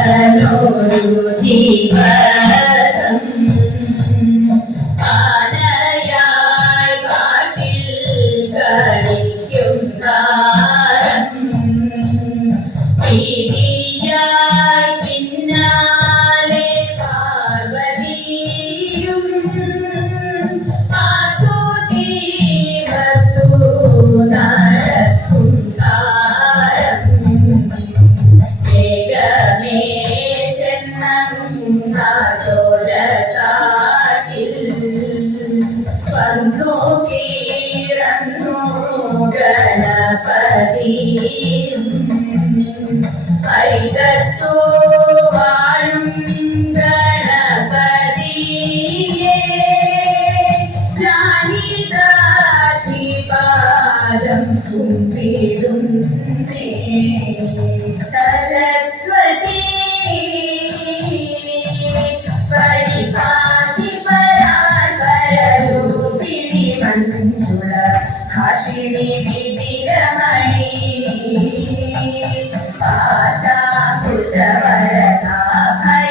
മഹാദേവനൊരു ദിവസം ആനയായി കാട്ടിൽ കളിക്കും താരം പീഡിയായി പിന്നാലെ പാർവതിയും ആത്തു ജീവത്തു നടക്കും താരം വേഗമേ ചെന്ന ചോലക്കാട്ടിൽ വന്നു കീറന്നു ഗണപതിയും ഐകത്തു വാഴും ഗണപതിയേ ജാനിദാശിപാദം കുമ്പിടുന്നേ സരസ്വതി പരിപാഹി പരാപരരൂപിണി മഞ്ജുള ഭാഷിണി വിധിരമണി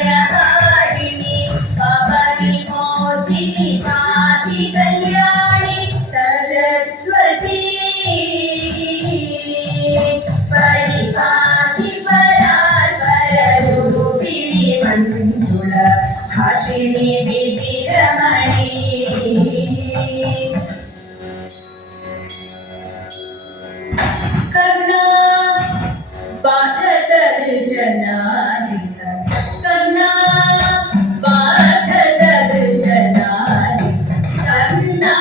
ആശാകുശവരതാഭയഹാരിണി പവവിമോചിനി പാതി കല്യാണി സരസ്വതി പരിപാഹി പരാപരരൂപിണി മഞ്ജുള ഭാഷിണി വിധിരമണി കർണാ പാർത്ഥസദൃശനാരിക കർണാ പാർത്ഥസദൃശനാരിക കർണാ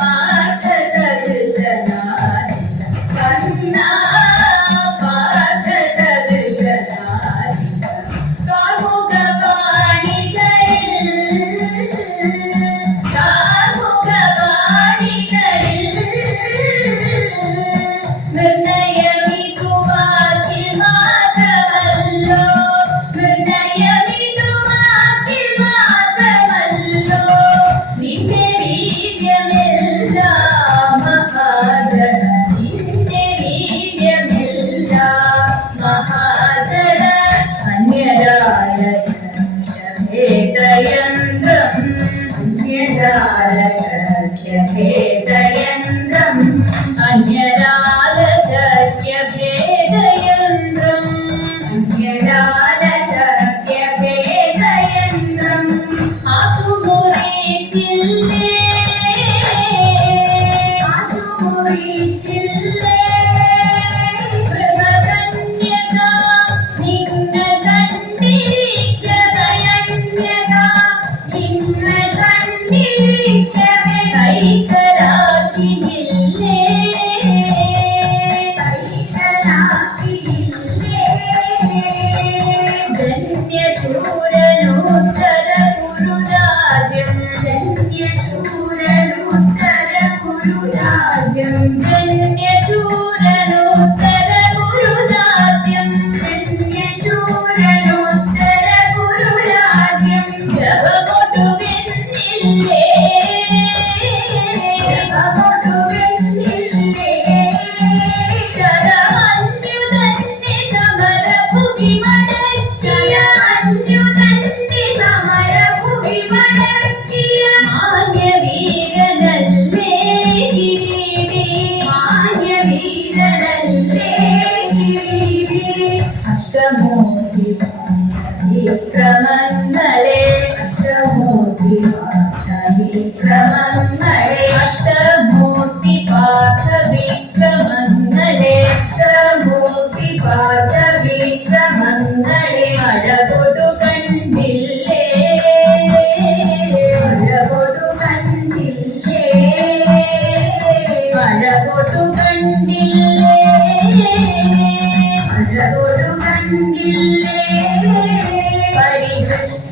പാർത്ഥസദൃശനാരിക കർണാ പാർത്ഥസദൃശനാരിക കാമുകപാണികളിൽ നിർണയമിതുവാക്കിൽ മാത്രമല്ലോ നിന്റെ വീര്യമെല്ലാം മഹാജന നിന്റെ വീര്യമെല്ലാം മഹാജന അന്യരായ ശക്യഭേദയന്ത്രം അന്യരായ ശക്യഭേദയന്ത്രം അന്യരാല ശക്യഭേദയന്ത്രം അന്യരാല ശക്യഭേദയന്ത്രം ആശുമുറിച്ചില്ലേ ആശുമുറിച്ചില്ലേ പ്രഭകന്യക നിന്ന കണ്ടിരിക്കയന്യക നിന്ന കണ്ടിരിക്കവേ കൈക്കലാക്കിയില്ലേ ജന്യശൂരനോത്തര കുരുരാജ്യം ജന്യശൂരനോത്തര കുരുരാജ്യം ജന്യശൂരനോത്തര കുരുരാജ്യം ജന്യശൂരനോത്തര കുരുരാജ്യം ജപമൊടുവെന്നില്ലേ ജപമൊടുവെന്നില്ലേ ശരമന്യുതന്നെ സമരഭുവി മടക്കിയ അന്യുതന്നെ സമരഭുവി മടക്കിയ മാന്യവീരനല്ലേ കിരീടി മാന്യവീരനല്ലേ കിരീടി അഷ്ടമൂർത്തി വിക്രമങ്ങളെ അഷ്ടമൂർത്തി വിക്രമങ്ങളെ അഷ്ടമൂർത്തി പാർത്ഥ വിക്രമങ്ങളെ അഷ്ടമൂർത്തി പാർത്ഥ വിക്രമങ്ങളെ അഴകൊടു കണ്ടില്ലേ അഴകൊടു കണ്ടില്ലേ അഴകൊടു കണ്ടില്ലേ അഴകൊടു കണ്ടില്ലേ പരികൃഷ്ണ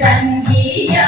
ശങ്കിയാ